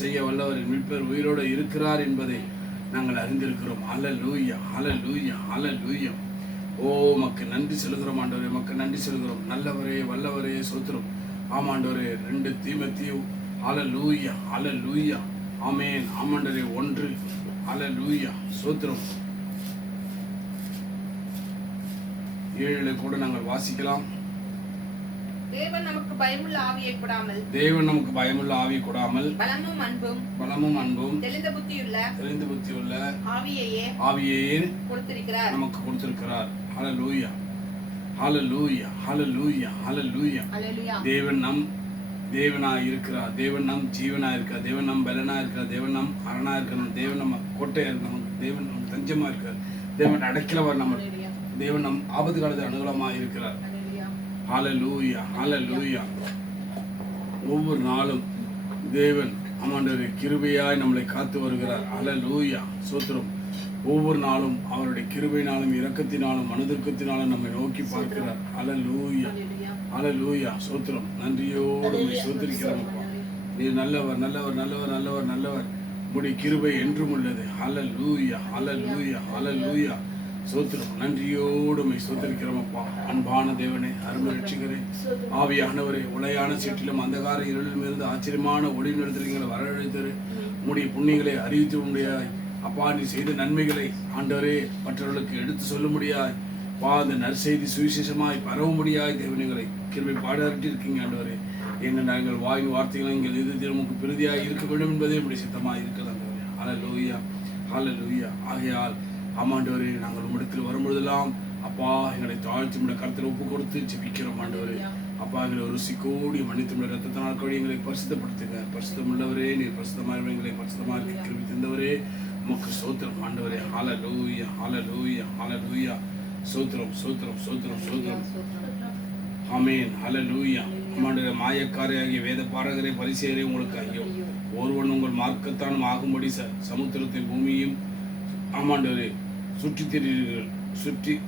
செய்ய வல்லவர் மீட்பர் உயிரோடு இருக்கிறார் என்பதை நாங்கள் அறிந்திருக்கிறோம். ஹல்லேலூயா, ஹல்லேலூயா, ஹல்லேலூயா. ஓ மக்கு நன்றி செலுகிறோம் ஆண்டவரே, மக்கு நன்றி செலுகிறோம். நல்லவரே, வல்லவரே, சோத்திரம். ஆமாண்டவரே, 2 தீமோத்தேயு, ஹல்லேலூயா, ஹல்லேலூயா, ஆமென். ஆமாண்டவரே 1, ஹல்லேலூயா, சோத்திரம். 7 கூட நாங்கள் வாசிக்கலாம். தேவன் நமக்கு பயமுள்ள ஆவியை கொடாமல், தேவன் நமக்கு பயமுள்ள ஆவியை கொடாமல், பலமும் அன்பும் தெளிந்த புத்தியுள்ள ஆவியையே கொடுத்திருக்கிறார், நமக்கு கொடுத்திருக்கிறார். ஹல்லேலூயா, ஹல்லேலூயா, ஹல்லேலூயா, ஹல்லேலூயா. தேவன் நம் தேவனாய் இருக்கிறார், தேவன் நம் ஜீவனாய் இருக்கிறார், தேவன் நம் பலனா இருக்கிறார், தேவன் நம் அரணா இருக்கிறார், தேவன் நம்ம கோட்டையா இருக்கிறார், தேவன் நம் தஞ்சமா இருக்கிறார், தேவன் அடைக்கலவர், நம்ம தேவன் நம் ஆபத்து காலத்தில் அனுகூலமாக இருக்கிறார். ஹல்லேலூயா, ஹல்லேலூயா. ஒவ்வொரு நாளும் தேவன் ஆமாண்டவரே கிருபையாய் நம்மளை காத்து வருகிறார். ஹல்லேலூயா, சோத்திரம். ஒவ்வொரு நாளும் அவருடைய கிருபையினாலும் இரக்கத்தினாலும் மனதிற்கத்தினாலும் நம்மை நோக்கி பார்க்கிறார். ஹல்லேலூயா, ஹல்லேலூயா, சோத்திரம். நன்றியோடு சோத்திரிக்கிறோம். நீ நல்லவர், நல்லவர், நல்லவர், நல்லவர், நல்லவர். உம்முடைய கிருபை என்றும் உள்ளது. ஹல்லேலூயா, ஹல்லேலூயா, ஹல்லேலூயா, சோத்திரம். நன்றியோடு சோத்திரிக்கிறோம் அப்பா. அன்பான தேவனே, அருமை ரட்சிகரே, ஆவியானவரே, உளையான சீட்டிலும் அந்தகார இருளிலும் இருந்து ஆச்சரியமான ஒளி நடத்துறீங்களை வரவழைத்தரு. உம்முடைய புண்ணியங்களை அறிவித்து முடியாய் அப்பா. நீ செய்த நன்மைகளை ஆண்டவரே மற்றவர்களுக்கு எடுத்து சொல்ல முடியாய் பா. அந்த நற்செய்தி சுவிசேஷமாய் பரவ முடியாய் தேவனைகளை கிருபை பாடாட்டி இருக்கீங்க ஆண்டவரே. என்ன நாங்கள் வாயின் வார்த்தைகளை எங்கள் இது நமக்கு பிரதியாக இருக்க வேண்டும் என்பதே நம்முடைய சித்தமாக இருக்கிறது ஆண்டவரே. ஹல்லேலூயா, ஹல்லேலூயா. ஆகையால் ஆமாண்டவரே, நாங்கள் உம்மிடத்தில் வரும்பொழுதெல்லாம் அப்பா எங்களை தாழ்த்தி உடைய கருத்தில் ஒப்பு கொடுத்து ஜெபிக்கிறோம் ஆண்டவரே. அப்பா எங்களை ஒரு சிக்கோடி மன்னித்து ரத்தத்தினால் கழி எங்களை பரிசுத்தப்படுத்துங்க. பரிசுத்தம் உள்ளவரே, நீர் பரிசுத்தமாக எங்களை பரிசுத்தமாக இருக்க கிருபை தந்தவரே, உமக்கு சோத்திரம் ஆண்டவரே. ஹல்லேலூயா, ஹல்லேலூயா, ஹல்லேலூயா, சோத்திரம், சோத்திரம், சோத்திரம், சோத்திரம். ஆமென், ஹல்லேலூயா. ஆமாண்டவரே, மாயக்காரையாகிய வேத பாரகரே, பரிசேயரே, உங்களுக்கு ஐயோ. ஒருவன் உங்கள் மார்க்கத்தானும் ஆகும்படி சமுத்திரத்தை பூமியும் ஆமாண்டவரே சுற்றி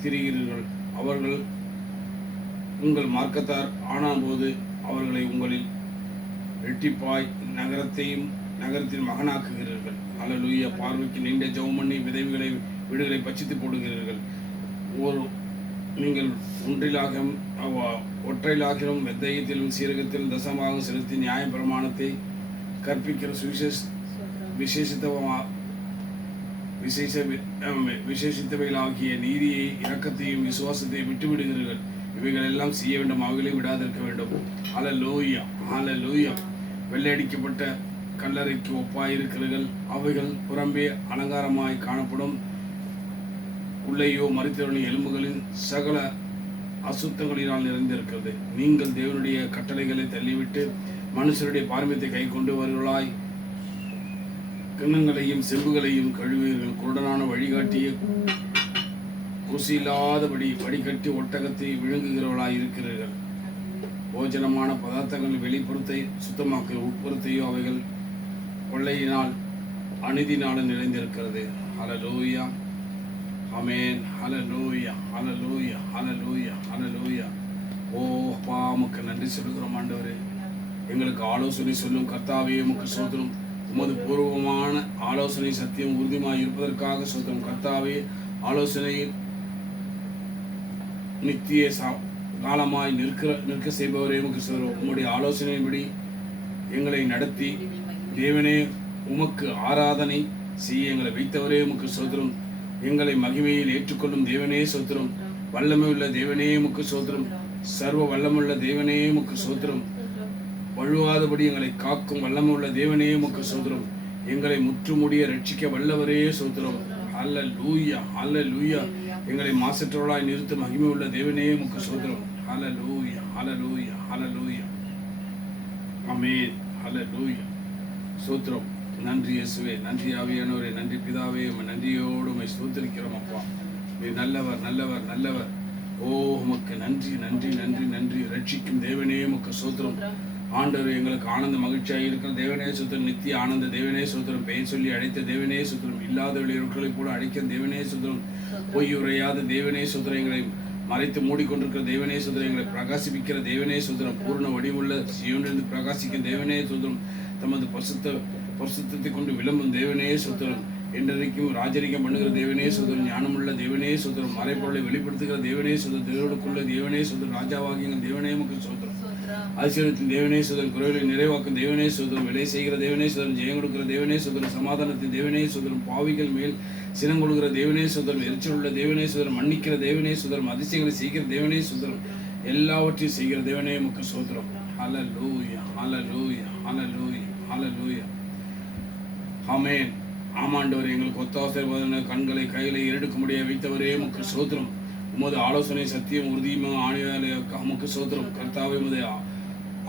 திரிகிறீர்கள். அவர்கள் உங்கள் மார்க்கத்தார் ஆனாம்போது அவர்களை உங்களில் ரெட்டிப்பாய் நகரத்தின் மகனாக்குகிறீர்கள். ஹல்லேலூயா. பார்வைக்கு நீண்ட ஜெபம் பண்ணி விதவைகளை வீடுகளை பச்சித்து போடுகிறீர்கள். நீங்கள் ஒற்றையிலாகிலும் வெத்தயத்திலும் சீரகத்திலும் தசமாக செலுத்தி நியாய பிரமாணத்தை கற்பிக்கிற விசேஷித்தவைகளாகிய நீதியை இரக்கத்தையும் விசுவாசத்தையும் விட்டுவிடுகிறீர்கள். இவைகள் எல்லாம் செய்ய வேண்டும், அவைகளை விடாதிருக்க வேண்டும். ஹல்லேலூயா, ஹல்லேலூயா. வெள்ளையடிக்கப்பட்ட கல்லறைக்கு ஒப்பாயிருக்கிறீர்கள். அவைகள் புறம்பே அலங்காரமாய் காணப்படும், உள்ளேயோ மரித்தவர்களின் எலும்புகளின் சகல அசுத்தங்களினால் நிறைந்திருக்கிறது. நீங்கள் தேவனுடைய கட்டளைகளை தள்ளிவிட்டு மனுஷருடைய பார்மியத்தை கை கொண்டு வருவர்களாய் கிண்ணங்களையும் செம்புகளையும் கழுவீர்கள். குருடனான வழிகாட்டிய குசியில்லாதபடி படிக்கட்டி ஒட்டகத்தை விழுங்குகிறவர்களாய் இருக்கிறீர்கள். போஜனமான பதார்த்தங்கள் வெளிப்புறத்தை சுத்தமாக்க உட்புறத்தையோ அவைகள் கொள்ளையினால் அநீதினாலும் நிறைந்திருக்கிறது. ஹல்லேலூயா, ஆமென். ஹல்லேலூயா, ஹல்லேலூயா, ஹல்லேலூயா, ஹல்லேலூயா. ஓ அப்பா, உமக்கு நன்றி சொல்கிறோம் ஆண்டவரே. எங்களுக்கு ஆலோசனை சொல்லும் கர்த்தாவே, உமக்கு சோத்திரம். உமது பூர்வமான ஆலோசனை சத்தியம் உறுதியாக இருப்பதற்காக சோத்திரம் கர்த்தாவே. ஆலோசனையில் நித்திய காலமாய் நிற்க செய்பவரே, உமக்கு சோத்திரம். உம்முடைய ஆலோசனையின்படி எங்களை நடத்தி தேவனே உமக்கு ஆராதனை செய்ய எங்களை வைத்தவரே, உமக்கு சோத்திரம். எங்களை மகிமையில் ஏற்றுக்கொள்ளும் தேவனே சோத்திரம். வல்லமை உள்ள தேவனே உமக்கு சோத்திரம். சர்வ வல்லமுள்ள தேவனே உமக்கு சோத்திரம். வழுவாதபடி எங்களை காக்கும் வல்லமை உள்ள தேவனே உமக்கு சோத்திரம். எங்களை முற்றுமுடிய ரட்சிக்க வல்லவரே சோத்திரம். ஹல்லேலூயா, ஹல்லேலூயா. எங்களை மாசற்றவர்களாய் நிறுத்தும் மகிமை உள்ள தேவனே உமக்கு சோத்திரம். ஹல்லேலூயா, ஹல்லேலூயா, ஹல்லேலூயா, ஆமென். ஹல்லேலூயா, சோத்திரம். நன்றி இயேசுவே, நன்றி ஆவியானவரே, நன்றி பிதாவே. நன்றியோடு உம்மை ஸ்தோத்திரிக்கிறோம் அப்பா. நீ நல்லவர், நல்லவர், நல்லவர். ஓ உமக்கு நன்றி, நன்றி, நன்றி, நன்றி. ரட்சிக்கும் தேவனே உமக்கு சோத்திரம். ஆண்டவர் எங்களுக்கு ஆனந்த மகிழ்ச்சியாக இருக்கிற தேவனே சோத்திரம். நித்திய ஆனந்த தேவனே சோத்திரம். பெயர் சொல்லி அழைத்த தேவனே சோத்திரம். இல்லாத இவர்களை கூட அழைக்க தேவனே சோத்திரம். பொய் உரையாத தேவனே சோத்திரம். எங்களை மறைத்து மூடிக்கொண்டிருக்கிற தேவனே சோத்திரம். எங்களை பிரகாசிப்பிக்கிற தேவனே சோத்திரம். பூர்ண வடிவுள்ள சீயோனிலிருந்து பிரகாசிக்கும் தேவனே சோத்திரம். தமது பரிசுத்த பரிசுத்தத்தை கொண்டு விளம்பும் தேவனே ஸ்தோத்திரம். என்றைக்கும் ராஜரிகம் பண்ணுகிற தேவனே ஸ்தோத்திரம். ஞானமுள்ள தேவனே ஸ்தோத்திரம். மறைபொருளை வெளிப்படுத்துகிற தேவனே ஸ்தோத்திரம். தேவனுக்குள்ள தேவனே ஸ்தோத்திரம். ராஜாவாகிய எங்கள் தேவனே உமக்கு ஸ்தோத்திரம். ஆசீர்வாதத்தின் தேவனே ஸ்தோத்திரம். குறைகளை நிறைவாக்கும் தேவனே ஸ்தோத்திரம். விலை செய்கிற தேவனே ஸ்தோத்திரம். ஜெயம் கொடுக்கிற தேவனே ஸ்தோத்திரம். சமாதானத்தின் தேவனே ஸ்தோத்திரம். பாவிகள் மேல் சினம் கொள்கிற தேவனே ஸ்தோத்திரம். எரிச்சல் உள்ள தேவனே ஸ்தோத்திரம். மன்னிக்கிற தேவனே ஸ்தோத்திரம். அதிசயங்களை செய்கிற தேவனே ஸ்தோத்திரம். எல்லாவற்றையும் செய்கிற தேவனே உமக்கு ஸ்தோத்திரம். ஹல்லேலூயா, ஹல்லேலூயா, ஹல்லேலூயா, ஹல்லேலூயா. ஆமென். ஆமாண்டவர், எங்களுக்கு ஒத்தாசை கண்களை கையில எடுக்க முடிய வைத்தவரே உமக்கு ஸ்தோத்திரம். உமது ஆலோசனை சத்தியம் உறுதியும் ஆணையாளருக்காக உமக்கு ஸ்தோத்திரம். கர்த்தாவே, உமது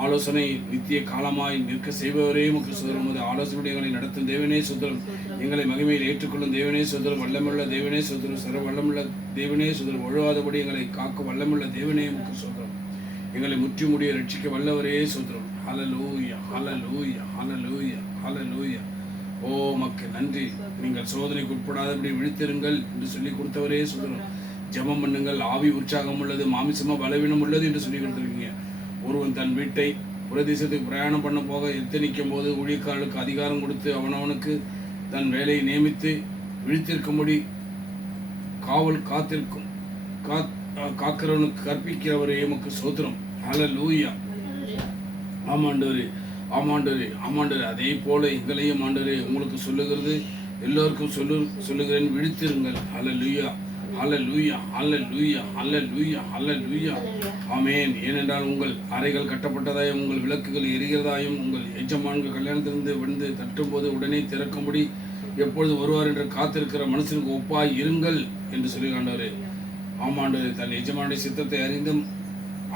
ஆலோசனை நித்திய காலமாய் நிற்க செய்பவரே உமக்கு ஸ்தோத்திரம். உமது ஆலோசனை எங்களை நடத்தும் தேவனே ஸ்தோத்திரம். எங்களை மகிமையில் ஏற்றுக்கொள்ளும் தேவனே ஸ்தோத்திரம். வல்லமுள்ள தேவனே ஸ்தோத்திரம். சர்வ வல்லமுள்ள தேவனே ஸ்தோத்திரம். ஒழுவாதபடி எங்களை காக்க வல்லமுள்ள தேவனே உமக்கு ஸ்தோத்திரம். எங்களை முற்றி முடிய ரட்சிக்க வல்லவரே ஸ்தோத்திரம். ஹல்லேலூயா, ஹல்லேலூயா, ஹல்லேலூயா, ஹல்லேலூயா. ஓ உமக்கு நன்றி. நீங்கள் சோதனைக்கு உட்படாதபடி விழித்திருங்கள் என்று சொல்லி கொடுத்தவரே ஸ்தோத்திரம். ஜெபம் பண்ணுங்கள், ஆவி உற்சாகம் உள்ளது, மாமிசமா பலவீனம் உள்ளது என்று சொல்லி கொடுத்துருக்கீங்க. ஒருவன் தன் வீட்டை பிரதேசத்துக்கு பிரயாணம் பண்ண போக எத்தனிக்கும் போது ஊழியக்காரர்களுக்கு அதிகாரம் கொடுத்து அவனவனுக்கு தன் வேலையை நியமித்து விழித்திருக்கும்படி காவல் காக்கிறவனுக்கு கற்பிக்கிறவரே எமக்கு ஸ்தோத்திரம். ஹல்லேலூயா. ஆமாண்டவரே, ஆமாண்டவரே, ஆமாண்டவரே. அதே போல எங்களையும் ஆண்டவரே உங்களுக்கு சொல்லுகிறது எல்லோருக்கும் சொல்லுகிறேன், விழித்திருங்கள். ஹல்லேலூயா, ஹல்லேலூயா, ஹல்லேலூயா, ஹல்லேலூயா, ஹல்லேலூயா. ஆமென். ஏனென்றால் உங்கள் அறைகள் கட்டப்பட்டதாயும் உங்கள் விளக்குகள் எரிகிறதாயும் உங்கள் எஜமான்கள் கல்யாணத்திலிருந்து விழுந்து தட்டும் போது உடனே திறக்கும்படி எப்பொழுது வருவார் என்று காத்திருக்கிற மனுஷனுக்கு ஒப்பாய் இருங்கள் என்று சொல்லி ஆண்டவரே. ஆமாண்டவரே, தன் எஜமானுடைய சித்தத்தை அறிந்தும்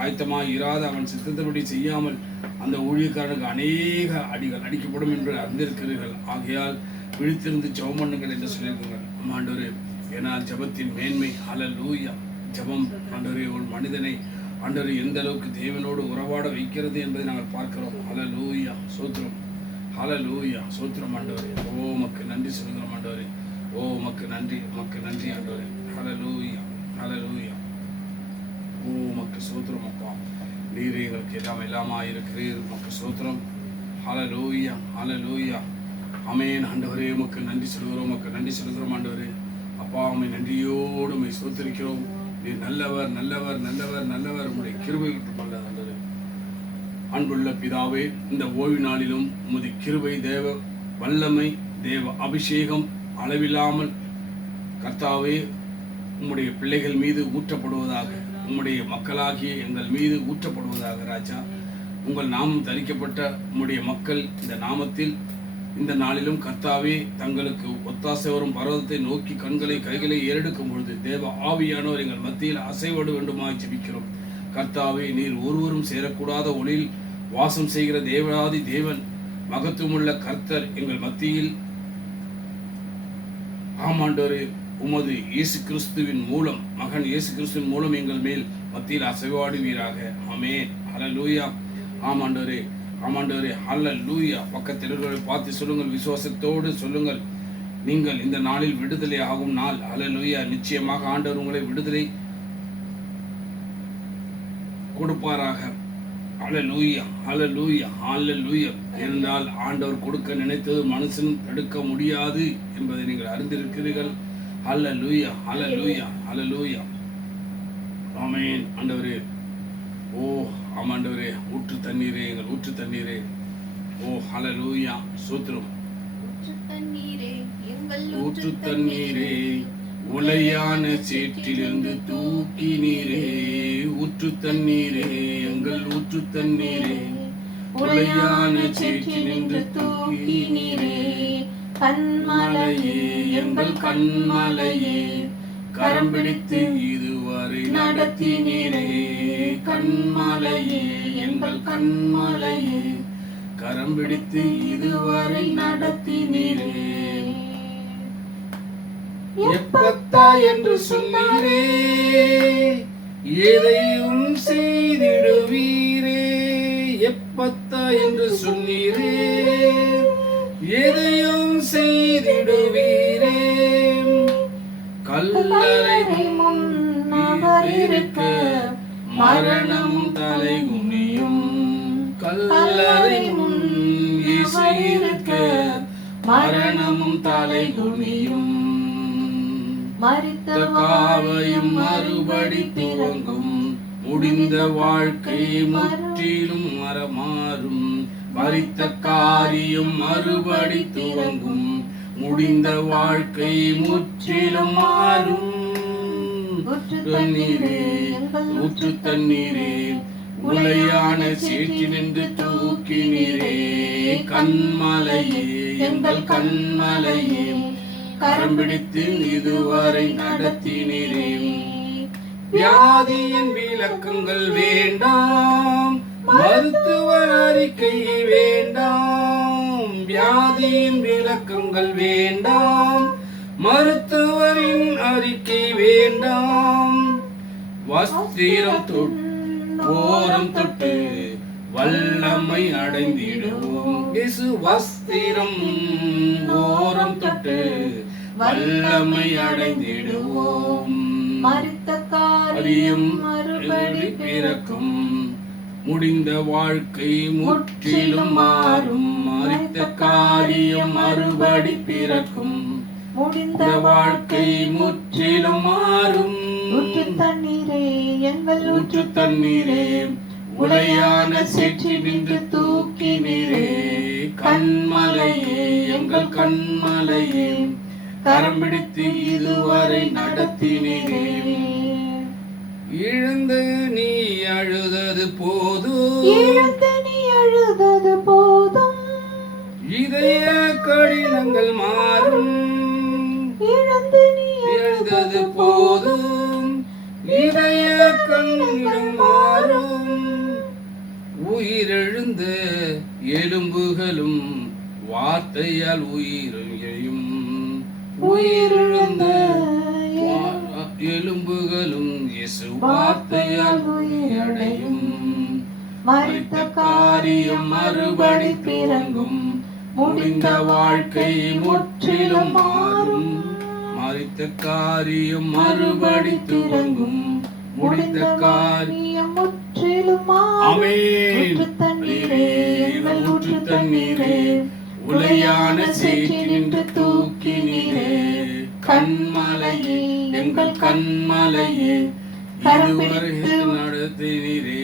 ஆயத்தமாய் இராத அவன் சித்தத்தின்படி செய்யாமல் அந்த ஊழியக்காரனுக்கு அநேக அடிகள் அடிக்கப்படும் என்று அறிந்திருக்கிறீர்கள். ஆகையால் விழித்திருந்து ஜெபம் பண்ணுங்கள் என்று சொல்லியிருக்கிறார்கள். ஆமாண்டவரே, ஏனால் ஜெபத்தின் மேன்மை. ஹல்லேலூயா. ஜெபம் ஆண்டவரே ஒரு மனிதனை ஆண்டவரே எந்த அளவுக்கு தேவனோடு உறவாட வைக்கிறது என்பதை நாங்கள் பார்க்கிறோம். ஹல்லேலூயா, சோத்திரம். ஹல்லேலூயா, சோத்திரம் ஆண்டவரே. ஓ உமக்கு நன்றி சொல்கிறோம் ஆண்டவரே. ஓ உமக்கு நன்றி, உமக்கு நன்றி ஆண்டவரே. ஹல்லேலூயா, ஹல்லேலூயா. ஓ உமக்கு சோத்திரம் அப்பா. நீர் எங்களுக்கு எல்லாமா இருக்கிறீர். உமக்கு சோத்திரம். ஹல்லேலூயா, ஹல்லேலூயா. ஆமென். ஆண்டவரே உமக்கு நன்றி சொல்கிறோம், உமக்கு நன்றி சொல்கிறோம் ஆண்டவரே. அப்பா உம்மை நன்றியோடு உம்மை ஸ்தோத்திரிக்கிறோம். நீர் நல்லவர், நல்லவர், நல்லவர், நல்லவர். உம்முடைய கிருபை விட்டுக்கொள்ள ஆண்டவரே. அன்புள்ள பிதாவே, இந்த ஓய்வு நாளிலும் உமது கிருபை, தேவ வல்லமை, தேவ அபிஷேகம் அளவில்லாமல் கர்த்தாவே உம்முடைய பிள்ளைகள் மீது ஊற்றப்படுவதாக, உம்முடைய மக்களாகிய எங்கள் மீது ஊற்றப்படுவதாக ராஜா. உங்கள் நாமம் தரிக்கப்பட்ட உம்முடைய மக்கள் இந்த நாமத்தில் இந்த நாளிலும் கர்த்தாவே தங்களுக்கு ஒத்தாசை வரும் பர்வதத்தை நோக்கி கண்களை கைகளை ஏறெடுக்கும் பொழுது தேவ ஆவியானவர் எங்கள் மத்தியில் அசைவடு வேண்டுமாய் ஜெபிக்கிறோம். கர்த்தாவே, நீர் ஒருவரும் சேரக்கூடாத ஒளியில் வாசம் செய்கிற தேவனாதி தேவன், மகத்துவமுள்ள கர்த்தர் எங்கள் மத்தியில் ஆமாண்டவரே உமது இயேசு கிறிஸ்துவின் மூலம், மகன் இயேசு கிறிஸ்துவின் மூலம் எங்கள் மேல் மத்தியில் அசைவாடுவீராக. ஆமென். ஹல்லேலூயா. ஆமாண்டவரே, ஆமாண்டவரே. ஹல்லேலூயா. பக்கத்தில் பார்த்து சொல்லுங்கள், விசுவாசத்தோடு சொல்லுங்கள், நீங்கள் இந்த நாளில் விடுதலை ஆகும் நாள். ஹல்லேலூயா. நிச்சயமாக ஆண்டவர் உங்களை விடுதலை கொடுப்பாராக. ஹல்லேலூயா, ஹல்லேலூயா, ஹல்லேலூயா. என்றால் ஆண்டவர் கொடுக்க நினைத்தது மனுஷன் தடுக்க முடியாது என்பதை நீங்கள் அறிந்திருக்கிறீர்கள். ஹல்லேலூயா, ஹல்லேலூயா, ஹல்லேலூயா. ஆமென். ஆண்டவரே, ஓ ஆமாண்டவரே, ஊற்று தண்ணீரே, எங்கள் ஊற்று தண்ணீரே. ஓ ஹல்லேலூயா, சோத்திரம். ஊற்று தண்ணீரே, உலையான சேற்றிலிருந்து தூக்கி நீரே. ஊற்று தண்ணீரே, எங்கள் ஊற்று தண்ணீரே, உலையான சேற்றிலிருந்து தூக்கி நீரே. கண்மலையே, எங்கள் கண்மலையே, கரம் பிடித்து இதுவரை நடத்தினீரே. கண்மலையே, எங்கள் கண்மலையே, கரம் பிடித்து இதுவரை நடத்தினீரே. எப்பத்தா என்று சொன்னீரே, எதையும் செய்திடுவீரே. எப்பத்தா என்று சொன்னீரே, எதையும் செய்திடுவீரே. கல்லறை முன்னிருக்க மரணம் தலை குனியும். கல்லறை முன் இயேசு இருக்க மரணமும் தலை குனியும், மரித்த காவையும் மறுபடி துவங்கும், முடிந்த வாழ்க்கை முற்றிலும் மரமாறும். மரித்த காரியம் மறுபடி துவங்கும், முடிந்த வாழ்க்கை முற்றிலும் மாறும். தண்ணீரே, ஊற்று தண்ணீரே, உலையான சேற்றினின்று தூக்கினீரே. கண்மலையே, எங்கள் கண்மலையே, கரம் பிடித்து இதுவரை நடத்தினீரே. வியாதியின் விளக்கங்கள் வேண்டாம், மருத்துவர் அறிக்கை வேண்டாம். வியாதியின் விளக்கங்கள் வேண்டாம், மருத்துவரின் அறிக்கை வேண்டாம். வஸ்திரம் ஓரம் தொட்டு வல்லமை அடைந்திடுவோம். இயேசு வஸ்திரம் ஓரம் தொட்டு வல்லமை அடைந்திடுவோம். மரித்த காரியம் மறுபடி பிறக்கும், முடிந்த வாழ்க்கை முற்றிலும் மாறும். மரித்த காரியம் மறுபடி பிறக்கும், முடிந்த வாழ்க்கை முற்றிலும் மாறும். ஊற்று தண்ணீரே, எங்கள் ஊற்று தண்ணீரே, உலையான சேற்றினின்று தூக்கினீரே. கண்மலையே, எங்கள் கண்மலையே, கரம் பிடித்து இதுவரை நடத்தினீரே. இழந்து நீ அழுதது போதும், இழந்து நீ அழுதது போதும், இதய கடினங்கள் மாறும். இழந்து நீ எழுதது போதும், இதய கண்கள் மாறும். உயிரெழுந்த எலும்புகளும் வார்த்தையால் உயிரையும். உயிரெழுந்த எலும்புகளும் இயேசு வார்த்தையால் உயிரடையும். மரித்த காரியம் மறுபடி பிறங்கும், முடிந்த வாழ்க்கை முற்றிலும் மாறும். மரித்த காரியம் மறுபடி துவங்கும், முடிந்த காரியம் முற்றிலும் மாறும். ஆமென். ஊற்று தண்ணீரே, எங்கள் ஊற்று தண்ணீரே, உலையான சேற்றினின்று தூக்கினீரே. கண்மலையே, எங்கள் கண்மலையே, இதுவரை நடத்தினீரே.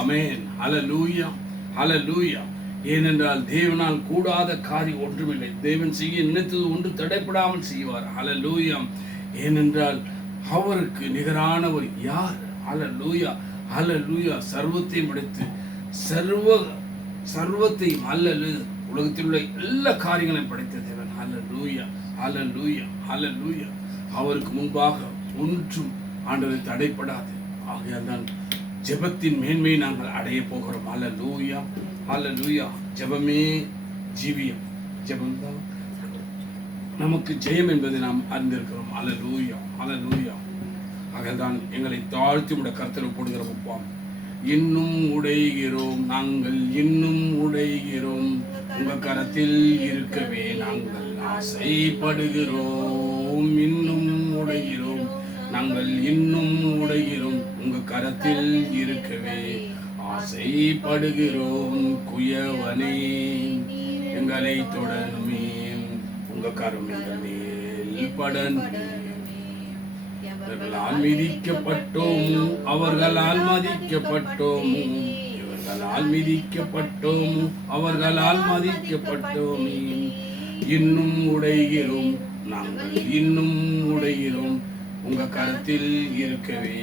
ஆமென். ஹல்லேலூயா, ஹல்லேலூயா. ஏனென்றால் தேவனால் கூடாத காரியம் ஒன்றுமில்லை. தேவன் செய்ய நினைத்தது ஒன்று தடைப்படாமல் செய்வார். ஹல்லேலூயா. ஏனென்றால் அவருக்கு நிகரானவர் யார்? ஹல்லேலூயா, ஹல்லேலூயா. சர்வத்தையும் படைத்து சர்வத்தையும் அல்லது உலகத்தில் உள்ள எல்லா காரியங்களையும் படைத்த தேவன். ஹல்லேலூயா, ஹல்லேலூயா, ஹல்லேலூயா. அவருக்கு முன்பாக ஒன்றும் ஆண்டவரை தடைப்படாது. ஆகையால் தான் ஜெபத்தின் மேன்மையை நாங்கள் அடைய போகிறோம். ஹல்லேலூயா, ஹல்லேலூயா. ஜெபமே ஜீவியம். ஜெபம்தான் நமக்கு ஜெயம் என்பதை நாம் அறிந்திருக்கிறோம். ஹல்லேலூயா, ஹல்லேலூயா. ஆகையால் எங்களை தாழ்த்தி உடைய கர்த்தர் போடுகிற ஒப்பாம். இன்னும் உடைகிறோம், நாங்கள் இன்னும் உடைகிறோம், உங்க கரத்தில் இருக்கவே நாங்கள் ஆசைப்படுகிறோம். இன்னும் உடைகிறோம், நாங்கள் இன்னும் உடைகிறோம், உங்க கரத்தில் இருக்கவே ஆசைப்படுகிறோம். குயவனே, எங்களை தொடருமே, உங்க கரம் எங்கள் மேல் படனுமே. இவர்களால் மிதிக்கப்பட்டோம், அவர்களால் மதிக்கப்பட்டோம். இவர்களால் மிதிக்கப்பட்டோம், அவர்களால் மதிக்கப்பட்டோம். இன்னும் உடைகிறோம், நாங்கள் இன்னும் உடைகிறோம், உங்க கரத்தில் இருக்கவே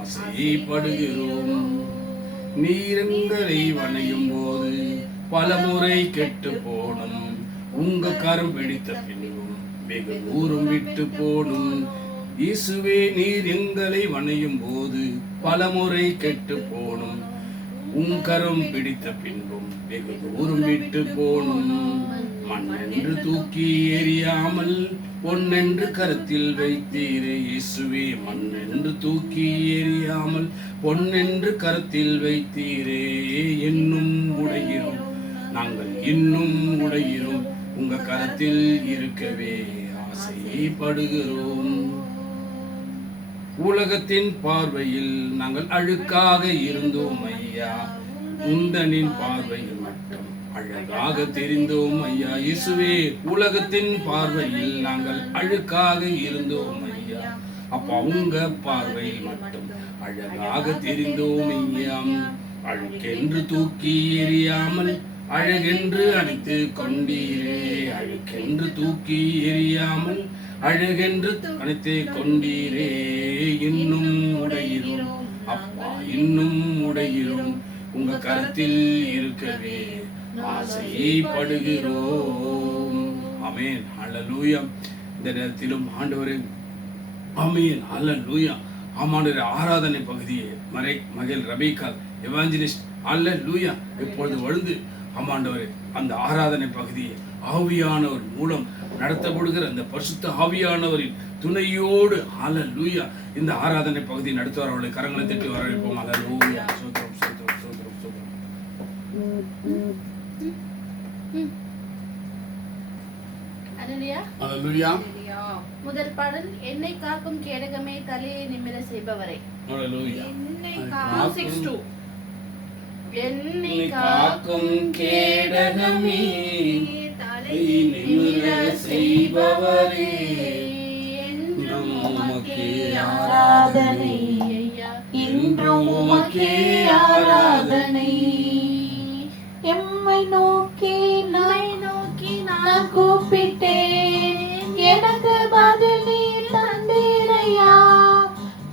ஆசைப்படுகிறோம். நீர் எங்களை வணையும் போது பலமுறை கெட்டு போனும், உங்க கரம் பிடித்த பின்னும் வெகு தூரம் விட்டு போனும். இயேசுவே, நீர் எங்களை வணையும் போது பலமுறை கெட்டு போனும், உன் கரம் பிடித்த பின்பும் வெகு தூரம் விட்டு போனும். மண்ணென்று தூக்கி எறியாமல் பொன்னென்று கரத்தில் வைத்தீரே இயேசுவே. மண்ணென்று தூக்கி எறியாமல் பொன்னென்று கரத்தில் வைத்தீரே. இன்னும் உடைகிறோம், நாங்கள் இன்னும் உடைகிறோம், உங்க கரத்தில் இருக்கவே ஆசைப்படுகிறோம். உலகத்தின் பார்வையில் நாங்கள் அழுக்காக இருந்தோம் ஐயா, உந்தனின் பார்வையில் மட்டும் அழகாக தெரிந்தோம் ஐயா இயேசுவே. உலகத்தின் பார்வையில் நாங்கள் அழுக்காக இருந்தோம் ஐயா. அப்பா உங்க பார்வையில் மட்டும் அழகாக தெரிந்தோம் ஐயா. அழுக்கென்று தூக்கி எறியாமல் அழகென்று அணைத்து கொண்டீரே. அழுக்கென்று தூக்கி எறியாமல் அழகென்று அணைத்து கொண்டீரே. இன்னும் உடைகிறோம் அப்பா, இன்னும் உடைகிறோம். உங்க கருத்தில் இருக்கவே ஆசைப்படுகிறோம். ஆமென். ஹல்லேலூயா. இந்த நேரத்திலும் ஆண்டவரே ஆமென். ஹல்லேலூயா. ஆமாண்டவரே, ஆராதனை பகுதியை மகள் ரபீகால் எவாஞ்சலிஸ்ட் ஹல்லேலூயா இப்பொழுது வழுந்து ஆமாண்டவரே அந்த ஆராதனை பகுதியை ஆவியானவர் மூலம் நடத்தப்படுகிற அந்த பரிசுத்த ஆவியானவரின் துணையோடு ஹல்லேலூயா இந்த ஆராதனை பகுதியை நடத்துவார். அவர்களை கரங்களை தட்டி வரவேற்போம். ஹல்லேலூயா. சோத்ரம் சோத்ரம் சோத்ரம் சோத்ரம். ஹல்லேலூயா. முதல் பாடல், என்னை காக்கும் கேடகமே தலையை நிமிர செய்பவரே. ஹல்லேலூயா. என்னை காக்கும் 6:2. என்னை காக்கும் கேடகமே தலையை நிமிர செய்பவரே, என்றும் உமக்கே ஆராதனை, ஐயா. இன்றும் உமக்கே ஆராதனை. எம்மை நோக்கி நான் கூப்பிட்டேன், எனக்கு பதில் நீர் தந்தீரையா.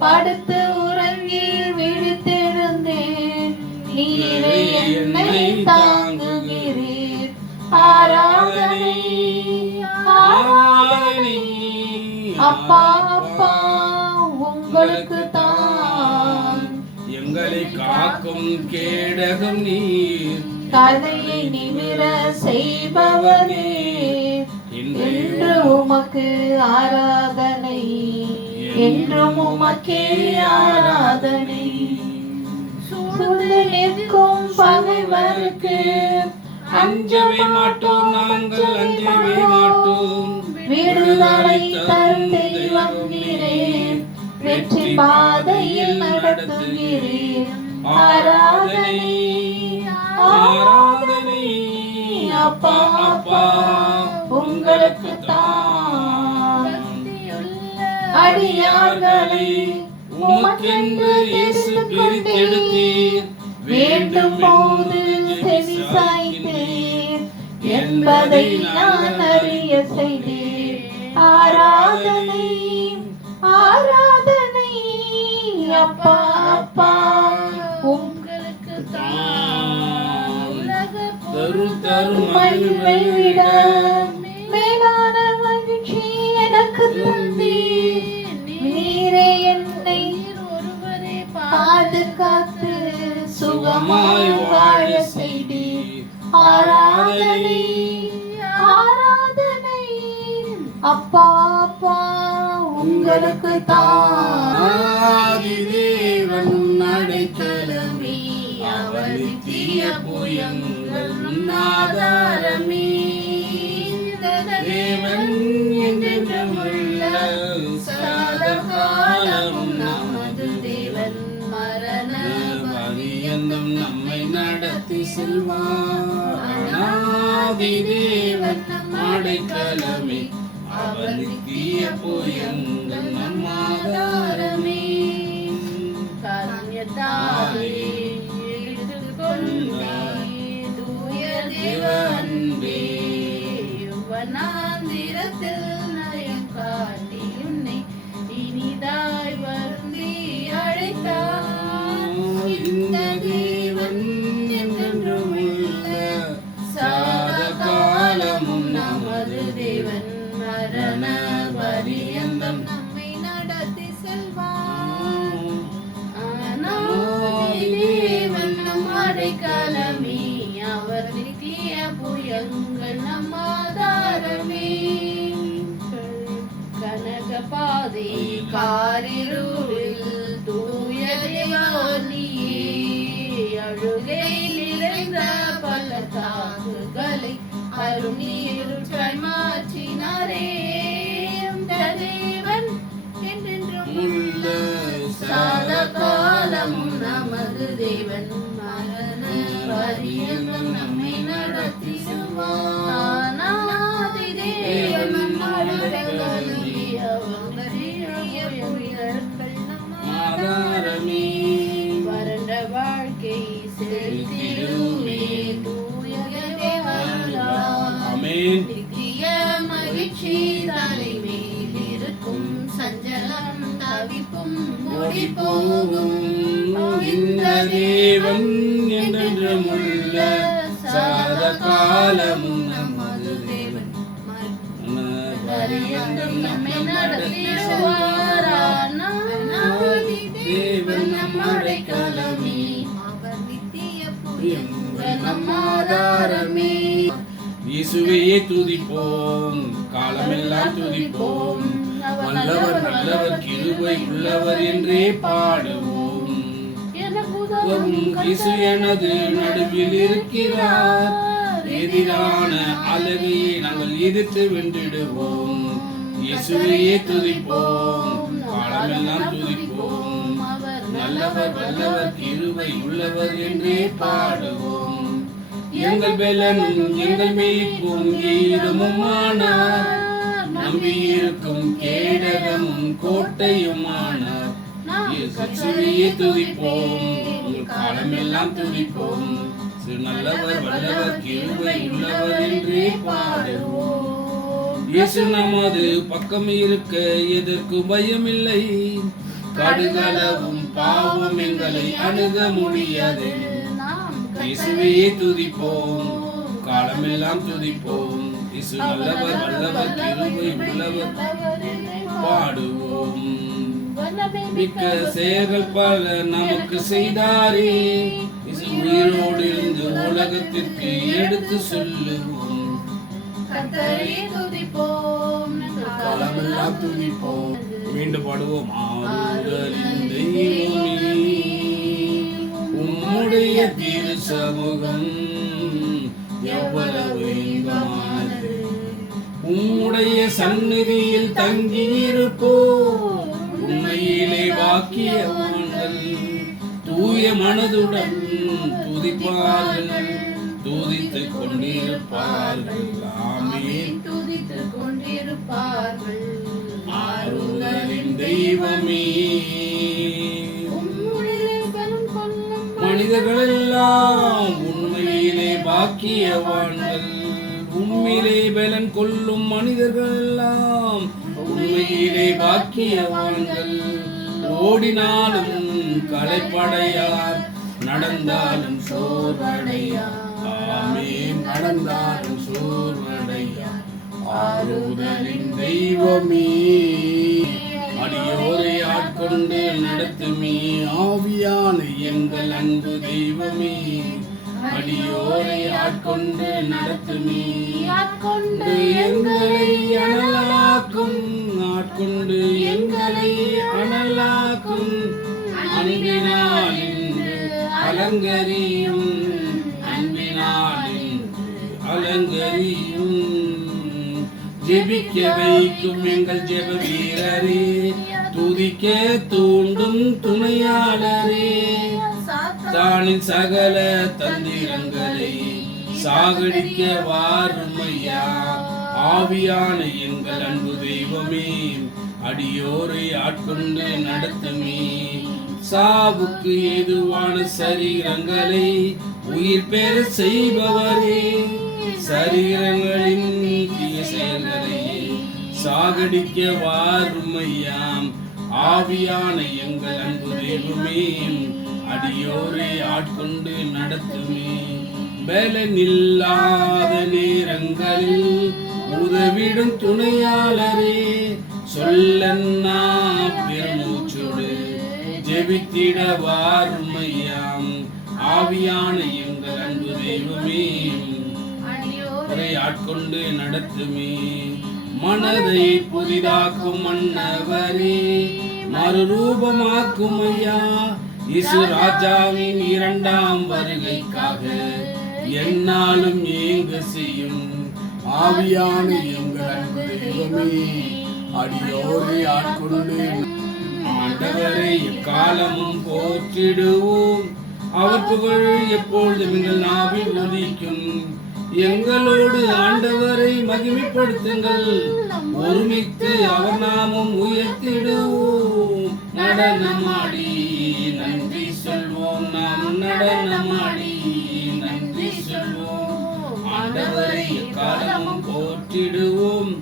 படுத்து உறங்கி விழித்திருந்தேன், நீரே என்னை தாங்குகிறீர். ஆராதனை ஆராதனை அப்பா அப்பா உங்களுக்கு தான். எங்களை காக்கும் கேடகம் நீர், கதையை நிமிர செய்பவரே, என்று உமக்கு ஆராதனை, என்றும் உமக்கே ஆராதனை. சூழ்ந்து நிற்கும் பகைவருக்கு அஞ்சவே மாட்டோம், நாங்கள் அஞ்சவே மாட்டோம். விடுதலை தரும் தெய்வம் நீரே, வெற்றி பாதையில் நடத்துகிறீர். ஆராதனை ஆராதனை அப்பா அப்பா உங்களுக்கு தான். அடியார்களை உமக்கென்று இயேசு பிரித்தெடுத்தீர், வேண்டும் போது செவி சாய்த்தீர் என்பதை நான் அறிய செய்தீர். ஆராதனை ஆராதனை அப்பா அப்பா உங்களுக்கு தான். தரும் மகிழ்வை விட மேலான மகிழ்ச்சி எனக்கு தந்தீர். நீரே என்னை ஒருவரே பாதுகாத்து சுகமாய் வாழ செய்தீர். ஆராதனை ஆராதனை அப்பா அப்பா உங்களுக்கு தான். ஆதிதேவன் அடைக்கலமே, அவர் நித்திய புயங்கள் ஆதாரமே. தேவன் என்றென்றும் உள்ள சதாகாலமும் நமது தேவன், மரண பரியந்தம் நம்மை நடத்தி செல்வார். ஆதிதேவன் அடைக்கலமே, அவர் நித்திய புயங்கள் நம் ஆதாரமே. காருண்யத்தாலே எடுத்துக்கொண்டே தூய தேவ அன்பே, யுவனாந்திரத்தில் நயம் காட்டி உன்னை இனிதாய் வருந்தி அழைத்தார். இந்த தேவன் என்றென்றும் உள்ள சதாகாலமும் நமது தேவன், மரண பரியந்தம் நம்மை நடத்தி செல்வார். தேவன் நம் அடைக்கலமே, அவர் நித்திய புயங்கள் நம் ஆதாரமே. கனக பாதை காரிருளில் தூய தேவனியே, அழுகை நிறைந்த பல தாக்குகளை அருணீருற்றாய் மாற்றினாரே. இந்த தேவன் என்றென்றும் உள்ள சதாகாலமும் நமது தேவன், மரண பரியந்தம் நம்மை நடத்தி ஓடி போகும் இந்த தேவன் என்றென்றும் உள்ள சதா காலமும் நமது தேவன் பரியந்தம் நம்மை நடத்திடுவார். தேவன் நம் அடைக்கலமே, அவர் நித்திய எங்கள் நம் ஆதாரமே. இயேசுவையே துதிப்போம், காலமெல்லாம் துதிப்போம். வல்லவர் நல்லவர் கிருபை உள்ளவர் என்றே பாடுவோம். இயேசு எனது நடுவில் இருக்கிறார், எதிரான அழகையை நாங்கள் எதிர்த்து வென்றிடுவோம். இயேசுவையே துதிப்போம், காலமெல்லாம் துதிப்போம். நல்லவர் வல்லவர் கிருபை உள்ளவர் என்றே பாடுவோம். எங்கள் பெலனும் எங்கள் மீட்பும் கீதமுமானார், நம்பியிருக்கும் கேடகமும் கோட்டையுமானார். இயேசுவையே துதிப்போம், உங்கள் காலமெல்லாம் துதிப்போம். நல்லவர் வல்லவர் கிருபை உள்ளவர் என்றே பாடுவோம். இயேசு நமது பக்கம் இருக்க எதற்கு பயமில்லை, கடுகளவும் பாவம் எங்களை அணுக முடியாது. இயேசுவையே துதிப்போம், காலமெல்லாம் துதிப்போம். இயேசு நல்லவர் வல்லவர் கிருபை உள்ளவர் பாடுவோம். மிக்க செயல்கள் பல நமக்கு செய்தாரே, இயேசு உயிரோடு இருந்து உலகத்திற்கு எடுத்து சொல்லுவோம். கர்த்தரை துதிப்போம், காலமெல்லாம் துதிப்போம். மீண்டும் பாடுவோம். ஆறுதலின் தெய்வமே, உம்முடைய திரு சமூகம் எவ்வளவு இன்பமானது. உம்முடைய சந்நிதியில் தங்கியிருப்போம், உண்மையிலே வாக்கியவான்கள். தூய மனதுடன் துதிப்பார்கள், துதித்துக் கொண்டிருப்பார்கள். ஆமென். துதித்துக் கொண்டிருப்பார்கள். ஆறுதலின் தெய்வமே, மனிதர்களெல்லாம் உண்மையிலே பாக்கியவான்கள். உண்மையிலே பலன் கொள்ளும் மனிதர்களெல்லாம் உண்மையிலே பாக்கியவான்கள். ஓடினாலும் களைப்படையார், நடந்தாலும் சோர்வடையார். ஆமென். நடந்தாலும் சோர்வடையார். ஆறுதலின் தெய்வமே, அடியோரை ஆட்கொண்டு நடத்துமே. ஆவியான எங்கள் அன்பு தெய்வமே, அடியோரை ஆட்கொண்டு நடத்துமே. ஆட்கொண்டு எங்களை அனலாக்கும், ஆட்கொண்டு எங்களை அனலாக்கும். அன்பினால் இன்று அலங்கரியும், அன்பினால் இன்று அலங்கரியும். ஜெபிக்க வைக்கும் எங்கள் ஜெப வீரரே, துதிக்க தூண்டும் துணையாளரே. தானின் சகல தந்திரங்களை சாகடிக்க வாருமையா. ஆவியான எங்கள் அன்பு தெய்வமே, அடியோரை ஆட்கொண்டு நடத்துமே. சாவுக்கு ஏதுவான சரீரங்களை உயிர் பெற செய்பவரே, சரீரங்களின் தீய செயல்களை சாகடிக்க வாருமையாம். ஆவியான எங்கள் அன்பு தெய்வமே, அடியோரை ஆட்கொண்டு நடத்துமே. பலனில்லாத நேரங்களில் உதவிடும் துணையாளரே, சொல்லன்னா பெருமூச்சோடு ஜெபித்திட வாருமையாம். ஆவியான எங்கள் அன்பு தெய்வமே, அடியோரை ஆட்கொண்டு நடத்துமே. மனதை புதிதாக்கும் மன்னவரே, மறுரூபமாக்கும் ஐயா. இயேசு ராஜாவின் இரண்டாம் வருகைக்காக என்னாலும் ஏங்க செய்யும். ஆவியான எங்கள் அன்பு தெய்வமே, அடியோரை ஆட்கொண்டு ஆண்டவரை எக்காலமும் போற்றிடுவோம். அவர் புகழ் எப்பொழுதும் எங்கள் நாவில் ஒலிக்கும். எங்களோடு ஆண்டவரை மகிமைப்படுத்துங்கள், ஒருமித்து அவர் நாமம் உயர்த்திடுவோம். நடனமாடி நன்றி சொல்வோம், நாம் நடனமாடி நன்றி சொல்வோம். ஆண்டவரை எக்காலமும் போற்றிடுவோம்,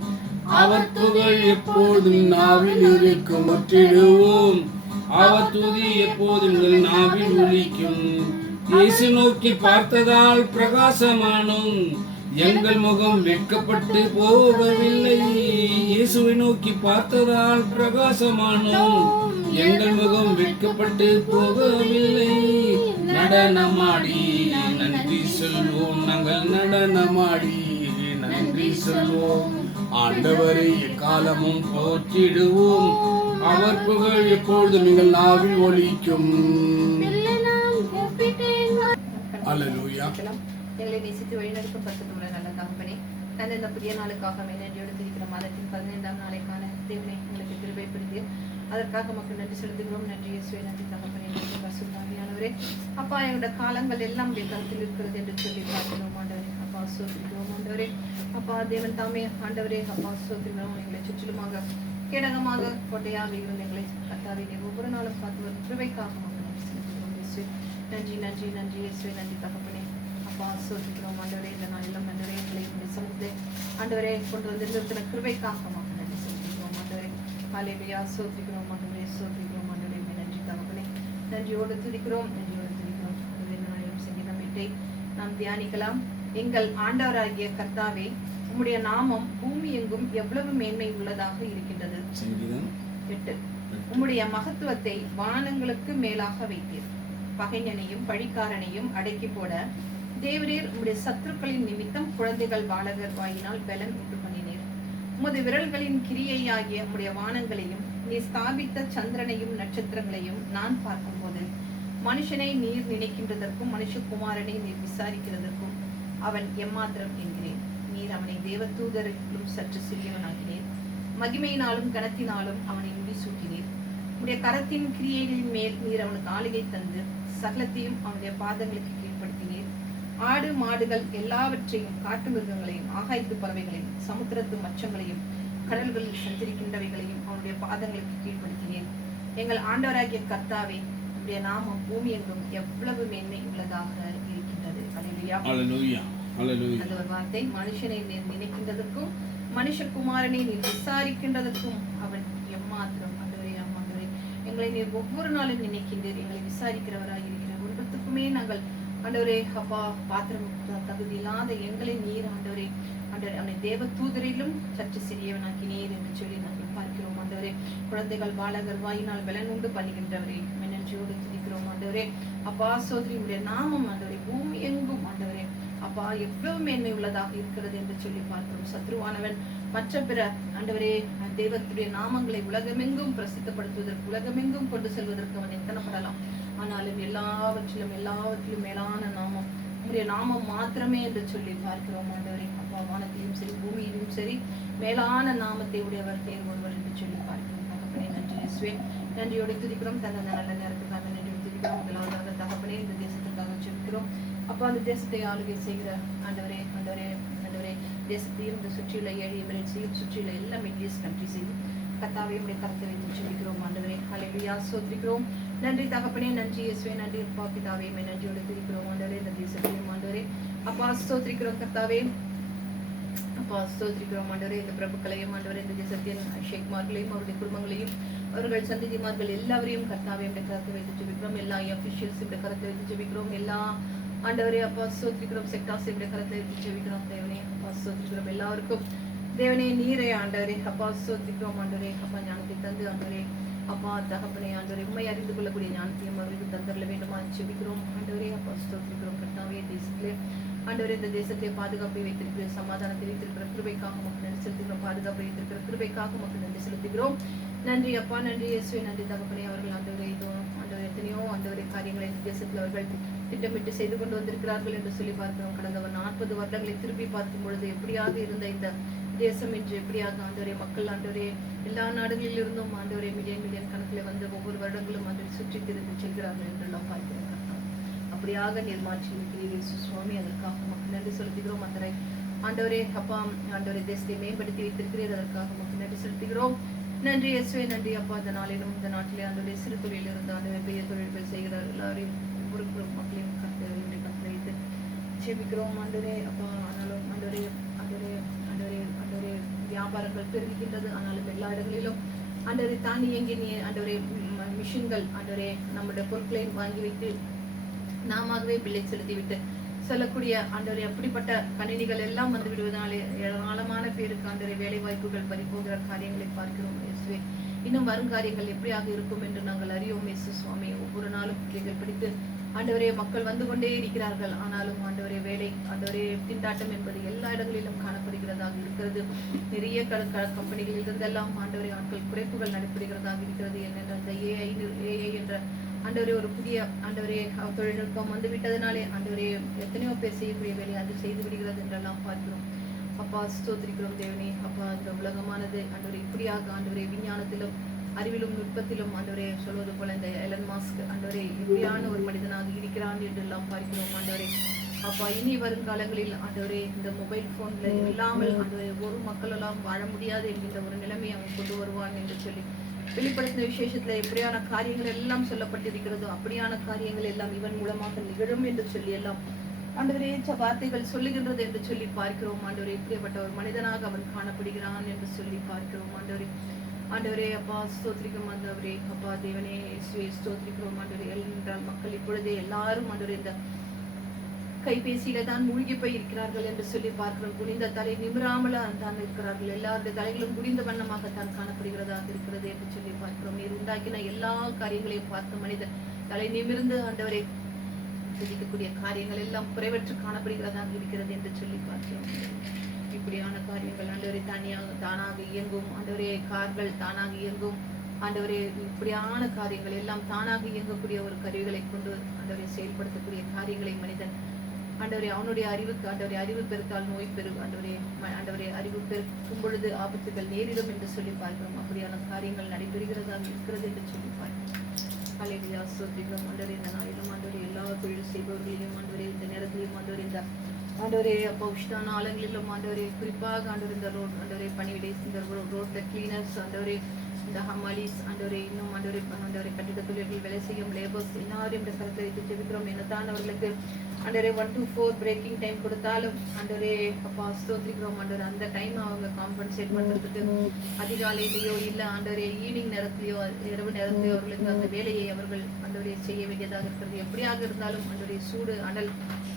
அவர் புகழ் எப்போதும் நாவில் இருக்கும். முற்றிடுவோம். அவர் துதி எப்போதும் எங்கள் நாவில் ஒலிக்கும். இயேசு நோக்கி பார்த்ததால் பிரகாசமானோம். எங்கள் முகம் வெட்கப்பட்டு போகவில்லை. இயேசுவை நோக்கி பார்த்ததால் பிரகாசமானோம். எங்கள் முகம் வெட்கப்பட்டு போகவில்லை. நடனமாடி நன்றி சொல்வோம். நாங்கள் நடனமாடி நன்றி சொல்வோம். ஆண்டவரை எக்காலமும் போற்றிடுவோம். அவர் புகழ் எப்பொழுதும் எங்கள் நாவில் ஒலிக்கும். அல்லேலூயா. எங்களை நேசித்து வழிநடத்தும் பரிசுத்தமுள்ள நல்ல தகப்பனே, நான் இந்த புதிய நாளுக்காக நன்றியோடு துதிக்கிற மாதத்தின் 15ஆம் நாளைக்கான தேவனை எங்களுக்கு கிருபைப்படுத்தி அதற்காக மக்கள் நன்றி செலுத்துகிறோம். நன்றி இயேசுவே, நன்றி தகப்பனே, நன்றி பரிசுத்த ஆவியானவரே. அப்பா, எங்களோட காலங்கள் எல்லாம் உடைய கருத்தில் இருக்கிறது என்று சொல்லி பார்க்கிறோம் ஆண்டவரே. அப்பா ஸ்தோத்திரிக்கிறோம் ஆண்டவரே. அப்பா தேவன் தாமே ஆண்டவரே, அப்பா ஸ்தோத்திரிக்கிறோம். எங்களை சுற்றிலுமாக கேடகமாக கோட்டையாக இருந்து எங்களை கர்த்தாவே ஒவ்வொரு நாளும் பார்த்து வரும் கிருபைக்காக மக்கள் நன்றி செலுத்துகிறோம் இயேசுவே. நன்றி நன்றி நன்றி இயேசுவே, நன்றி தகப்பனே. அப்பா ஸ்தோத்திரிக்கிறோம் ஆண்டவரே. இந்த நாளெல்லாம் ஆண்டவரே எங்களை உங்களுடைய சமூகத்தை ஆண்டவரே கொண்டு வந்திருக்கிற கிருபைக்காக மக்கள் நன்றி செலுத்துகிறோம் ஆண்டவரே. ஹல்லேலூயா. ஸ்தோத்திரிக்கிறோம் ஆண்டவரே, ஸ்தோத்திரிக்கிறோம் ஆண்டவரே. நன்றி தகப்பனே, நன்றியோடு துதிக்கிறோம், நன்றியோடு துதிக்கிறோம். ஆண்டவரே, இந்த நாளிலும் சங்கீதம் 8 நாம் தியானிக்கலாம். எங்கள் ஆண்டவராகிய கர்த்தாவே, உம்முடைய நாமம் பூமி எங்கும் எவ்வளவு மேன்மை உள்ளதாக இருக்கின்றது. சங்கீதம் 8. உம்முடைய மகத்துவத்தை வானங்களுக்கு மேலாக வைத்தீர். பகைஞனையும் பழிக்காரனையும் அடக்கி போட தேவரீர் உம்முடைய சத்துருக்களின் நிமித்தம் குழந்தைகள் பாலகர் வாயினால் பலன் உண்டு பண்ணினீர். உமது விரல்களின் கிரியையாகிய உம்முடைய வானங்களையும் நீ ஸ்தாபித்த சந்திரனையும் நட்சத்திரங்களையும் நான் பார்க்கும்போது மனுஷனை நீர் நினைக்கின்றதற்கும் மனுஷகுமாரனை நீர் விசாரிக்கிறதற்கும் அவன் எம்மாத்திரம் என்கிறேன். நீர் அவனை தேவதூதரிலும் சற்று சிறியவனாக்கினீர். மகிமையினாலும் கனத்தினாலும் அவனை முடிசூட்டினீர். உடைய கரத்தின் கிரியைகளின் மேல் நீர் அவனுக்கு ஆளுகை தந்து சகலத்தையும் அவனுடைய பாதங்களுக்கு கீழ்ப்படுத்தினீர். ஆடு மாடுகள் எல்லாவற்றையும், காட்டு மிருகங்களையும், ஆகாயத்து பறவைகளையும், சமுத்திரத்து மச்சங்களையும், கடல்களில் சஞ்சரிக்கின்றவைகளையும் அவனுடைய பாதங்களுக்கு கீழ்ப்படுத்தினீர். எங்கள் ஆண்டவராகிய கர்த்தாவே, உடைய நாமம் பூமி எங்கும் எவ்வளவு மேன்மை உள்ளதாக இருக்கின்றது. அல்லேலூயா. அல்லேலூயா. அல்லேலூயா. அந்த ஒரு வார்த்தை, மனுஷனை நீர் நினைக்கின்றதற்கும் மனுஷகுமாரனை நீர் விசாரிக்கின்றதற்கும் அவன் எம்மாத்திரம். ஆண்டவரே, ஆண்டவரே, எங்களை நீர் ஒவ்வொரு நாளும் நினைக்கின்றீர். எங்களை விசாரிக்கிறவராக இருக்கிற ஒவ்வொருத்துக்குமே நாங்கள் ஆண்டவரே அப்பா பாத்திரம் தகுதி இல்லாத எங்களை நீர் ஆண்டவரே ஆண்டவரே அவனை தேவ தூதரிலும் சற்று சிறியவனாக்கி நீர் என்று சொல்லி நாங்கள் பார்க்கிறோம் ஆண்டவரே. குழந்தைகள் பாலகர் வாயினால் பலன் உண்டு பண்ணுகின்றவரே நன்றியோடு துதிக்கிறோம் ஆண்டவரே. அப்பா சோதரியுடைய நாமம் ஆண்டவரே பூமி எங்கும் ஆண்டவரே அப்பா எவ்வளவு மேன்மை உள்ளதாக இருக்கிறது என்று சொல்லி பார்க்கிறோம். சத்ருவானவன் மற்ற பிற ஆண்டவரே தெய்வத்துடைய நாமங்களை உலகமெங்கும் பிரசித்தப்படுத்துவதற்கு, உலகமெங்கும் கொண்டு செல்வதற்கு அவன் எத்தனைப்படலாம். ஆனாலும் எல்லாவற்றிலும் மேலான நாமம் உங்களுடைய நாமம் மாத்திரமே என்று சொல்லி பார்க்கிறோம் ஆண்டவரே. அப்பா வானத்திலும் சரி பூமியிலும் சரி மேலான நாமத்தை உடையவர் தேர் ஒருவர் என்று சொல்லி பார்க்கிறோம். தகப்பனே நன்றி இயேசுவே, நன்றியோடு துதிக்கிறோம். தந்த நல்ல நேரத்துக்காக நன்றியோடு துதிக்கிறோம். முதலாவதாக தகப்பனே இந்த தேசத்துக்காக ஜெபிக்கிறோம். அப்பா அந்த தேசத்தை ஆளுகை செய்கிற ஆண்டவரே ஆண்டவரே ஆண்டவரே தேசத்தையும் இந்த சுற்றியுள்ள 7 எமிரேட்ஸையும் சுற்றியுள்ள எல்லா மிடில் ஈஸ்ட் கண்ட்ரீஸையும் கர்த்தாவே உடைய கருத்தை வைத்து ஜெபிக்கிறோம் ஆண்டவரே. ஹல்லேலூயா. ஸ்தோத்திரிக்கிறோம். நன்றி தகப்பனே, நன்றி இயேசுவே, நன்றி அப்பா பிதாவே, நன்றியோடு துதிக்கிறோம் ஆண்டவரே. இந்த தேசத்தையும் ஆண்டவரே அப்பா ஸ்தோத்திரிக்கிறோம் கர்த்தாவே. அப்பா ஸ்தோத்திரிக்கிறோம் ஆண்டவரே. இந்த பிரபுக்களையும் ஆண்டவரே இந்த தேசத்தின் ஷேக்மார்களையும் அவருடைய குடும்பங்களையும் அவர்கள் சந்ததிமார்கள் எல்லாவரையும் கர்த்தாவே உடைய கருத்தை வைத்து ஜெபிக்கிறோம். எல்லா அபிஷியல்ஸ் உடைய கருத்தை வைத்து ஜெபிக்கிறோம். எல்லா ஆண்டவரே அப்பா ஸ்தோத்திரிக்கிறோம். செக்டார்ஸ் உடைய கருத்தை வைத்து ஜெபிக்கிறோம். தேவனே அப்பா ஸ்தோத்திரிக்கிறோம். எல்லாருக்கும் தேவனே நீரே ஆண்டவரே அப்பா ஸ்தோத்திரிக்கிறோம் ஆண்டவரே. அப்பா ஞானத்தை தந்து ஆண்டவரே அப்பா தகப்பனே ஆண்டவரே உண்மை அறிந்து கொள்ளக்கூடிய ஞானத்தையும் அவர்களுக்கு தந்தரல வேண்டுமா ஜெபிக்கிறோம் ஆண்டவரே. அப்பா ஸ்தோத்திரிக்கிறோம் கர்த்தாவே. தேசத்திலே ஆண்டவரே இந்த தேசத்தை பாதுகாப்பை வைத்திருக்கிற, சமாதானத்தை வைத்திருக்கிற கிருபைக்காக மக்கள் நன்றி செலுத்துகிறோம். பாதுகாப்பை வைத்திருக்கிற கிருபைக்காக மக்கள் நன்றி செலுத்துகிறோம். நன்றி அப்பா, நன்றி இயேசுவே, நன்றி தகப்பனே. அவர்கள் ஆண்டவரே ஆண்டவரே எத்தனையோ ஆண்டவரே காரியங்களை இந்த தேசத்தில் அவர்கள் திட்டமிட்டு செய்து கொண்டு வந்திருக்கிறார்கள் என்று சொல்லி பார்க்கிறோம். கடந்த 40 வருடங்களை திருப்பி பார்க்கும் பொழுது எப்படியாக இருந்த இந்த தேசம் என்று எப்படியாக ஆண்டவரே மக்கள் ஆண்டவரே எல்லா நாடுகளில் இருந்தும் ஆண்டவரே மில்லியன் கணக்கில் வந்து ஒவ்வொரு வருடங்களும் ஆண்டவரை சுற்றி திரிந்து செல்கிறார்கள் என்றெல்லாம் பார்க்கிறோம். அப்படியாக நீர் மாற்றி இருக்கிறீர்கள் சுவாமி. அதற்காக மக்கள் நன்றி செலுத்துகிறோம். அந்தரை ஆண்டவரே அப்பா ஆண்டவரே தேசத்தை மேம்படுத்தி வைத்திருக்கிறீர். அதற்காக மக்கள் நன்றி செலுத்துகிறோம். நன்றி இயேசுவே, நன்றி அப்பா. இந்த நாளிலும் இந்த நாட்டிலே ஆண்டவரே சிறு தொழில் இருந்து ஆண்டவரே பெரிய தொழில்கள் செய்கிற எல்லாரையும் ஒவ்வொரு மக்களையும் கர்த்தரை ஜெபிக்கிறோம் ஆண்டவரே அப்பா. ஆனாலும் ஆண்டவரே ஆண்டவரே ஆண்டவரே ஆண்டவரே வியாபாரங்கள் பெருகின்றது. ஆனாலும் எல்லா இடங்களிலும் ஆண்டவரை தானியங்கி ஆண்டவரே மிஷின்கள் ஆண்டவரே நம்முடைய பொருட்களை வாங்கி வைத்து நாமவே பில்லை செலுத்திவிட்டு சொல்லக்கூடிய ஆண்டவரே அப்படிப்பட்ட கணினிகள் எல்லாம் வந்து விடுவதனாலே ஏராளமான பேருக்கு ஆண்டவரே வேலை வாய்ப்புகள் பறிபோகிற காரியங்களை பார்க்கிறோம் இயேசுவே. இன்னும் வருங்காரியங்கள் எப்படியாக இருக்கும் என்று நாங்கள் அறியோம் இயேசு சுவாமி. ஒவ்வொரு நாளும் பிள்ளைகள் படித்து ஆண்டவரே மக்கள் வந்து கொண்டே இருக்கிறார்கள். ஆனாலும் ஆண்டவரே வேலை ஆண்டவரே திண்டாட்டம் என்பது எல்லா இடங்களிலும் காணப்படுகிறதாக இருக்கிறது. நிறைய கம்பெனிகளில் இருந்தெல்லாம் ஆண்டவரே ஆட்கள் குறைப்புகள் நடைபெறுகிறதாக இருக்கிறது. என்னென்ற அந்த ஏஐ என்ற ஆண்டவரே ஒரு புதிய ஆண்டவரே தொழில்நுட்பம் வந்து விட்டதனாலே ஆண்டவரே எத்தனையோ பேர் செய்யக்கூடிய வேலை அது செய்து விடுகிறது என்றெல்லாம் பார்க்கிறோம். அப்பா ஸ்தோத்திரிக்கிறோம் தேவனே. அப்பா இந்த உலகமானது ஆண்டவரே இப்படியாக ஆண்டவரே விஞ்ஞானத்திலும் அறிவிலும் நுட்பத்திலும் ஆண்டவரே சொல்வது போல இந்த எலன் மாஸ்க் ஆண்டவரே இப்படியான ஒரு மனிதனாக இருக்கிறான் என்றெல்லாம் பார்க்கிறோம் ஆண்டவரே. அப்பா இனி வருங்காலங்களில் ஆண்டவரே இந்த மொபைல் போன்ல இல்லாமல் ஆண்டவரே ஒரு மக்களெல்லாம் வாழ முடியாது என்கின்ற ஒரு நிலைமையை அவன் கொண்டு வருவான் என்று சொல்லி வெளிப்படுத்தின விசேஷத்துல எப்படியான காரியங்கள் எல்லாம் சொல்லப்பட்டிருக்கிறதோ அப்படியான காரியங்கள் எல்லாம் இவன் மூலமாக நிகழும் என்று சொல்லி எல்லாம் ஆண்டவரே வார்த்தைகள் சொல்லுகின்றது என்று சொல்லி பார்க்கிறோம் ஆண்டவரே. இப்படிப்பட்ட ஒரு மனிதனாக அவன் காணப்படுகிறான் என்று சொல்லி பார்க்கிறோம் ஆண்டவரே. ஆண்டவரே அப்பா ஸ்தோத்திரிக்கும் ஆண்டவரே. அப்பா தேவனே இயேசுவே ஸ்தோத்திரிக்கிறோம் ஆண்டவரே. என்றால் மக்கள் இப்பொழுதே எல்லாரும் ஆண்டவரே இந்த கைபேசியில தான் மூழ்கி போய் இருக்கிறார்கள் என்று சொல்லி பார்க்கிறோம். குனிந்த தலை நிமிராமல் தான் இருக்கிறார்கள். எல்லாருடைய தலைகளும் குனிந்த வண்ணமாகத்தான் காணப்படுகிறதாக இருக்கிறது என்று சொல்லி பார்க்கிறோம். நீர் உண்டாக்கின எல்லா காரியங்களையும் பார்த்த மனிதன் தலை நிமிர்ந்து ஆண்டவரை துதிக்கக்கூடிய காரியங்கள் எல்லாம் குறைவற்று காணப்படுகிறதாக இருக்கிறது என்று சொல்லி பார்க்கிறோம். இப்படியான காரியங்கள் ஆண்டவரே தானாக இயங்கும் ஆண்டவரே. கார்கள் தானாக இயங்கும் ஆண்டவரே. இப்படியான காரியங்கள் எல்லாம் தானாக இயங்கக்கூடிய ஒரு கருவிகளை கொண்டு ஆண்டவரை செயல்படுத்தக்கூடிய காரியங்களை மனிதன் ஆண்டவரே அவனுடைய அறிவுக்கு ஆண்டவரே அறிவு பெருத்தால் நோய் பெருகும் ஆண்டவரே. ஆண்டவரே அறிவு பெருக்கும் பொழுது ஆபத்துகள் நேரிடும் என்று சொல்லி பார்க்கிறோம். அப்படியான காரியங்கள் நடைபெறுகிறதாக இருக்கிறது என்று சொல்லி பார்க்கிறோம். ஹல்லேலூயா ஸ்தோத்திரம் ஆண்டவரே. இந்த நாளிலும் ஆண்டவரே எல்லா தொழில் செய்பவர்களையும் ஆண்டவரே இந்த நேரத்திலையும் ஆண்டவரே இந்த ஆண்டவரே அப்போ உஷ்டான ஆலங்களிலும் ஆண்டவரே குறிப்பாக ஆண்டவர் இந்த ரோட் ஆண்டவரே பணிவிடை இந்த ரோட்ல கிளீனர்ஸ் ஆண்டவரே இந்த ஹமாலிஸ் ஆண்டவரே இன்னும் ஆண்டவரே கட்டிட தொழில்கள் வேலை செய்யும் லேபர்ஸ் எல்லாரும் இந்த கருத்தை வைத்து ஜெபிக்கிறோம். என்னதான் அவர்களுக்கு ஆண்டவரே 1 to 4 பிரேக்கிங் டைம் கொடுத்தாலும் ஆண்டவரே அப்பா ஸ்தோத்திரிக்கிறோம் ஆண்டவரே. அந்த டைம் அவங்க காம்பன்சேட் பண்றதுக்கு அதிகாலையிலேயோ இல்லை ஆண்டவரே ஈவினிங் நேரத்திலேயோ இரவு நேரத்திலேயோ அவர்களுக்கு அந்த வேலையை அவர்கள் ஆண்டவரே செய்ய வேண்டியதாக இருக்கிறது. எப்படியாக இருந்தாலும் ஆண்டவரே சூடு அனல்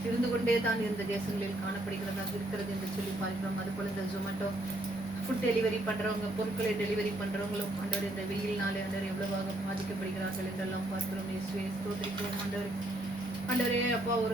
இருந்து கொண்டே தான் இந்த தேசங்களில் காணப்படுகிறதாக இருக்கிறது என்று சொல்லி பார்க்கிறோம். அதுபோல இந்த ஜொமேட்டோ ஃபுட் டெலிவரி பண்றவங்க பொருட்களை டெலிவரி பண்றவங்களும் ஆண்டவர் இந்த வெயில்னாலே ஆண்டவர் எவ்வளவாக பாதிக்கப்படுகிறார்கள் என்றெல்லாம் பார்க்கிறோம். இயேசுவே ஸ்தோத்திரிக்கிறோம் ஆண்டவரே. ஆண்டவரே அப்பா ஒரு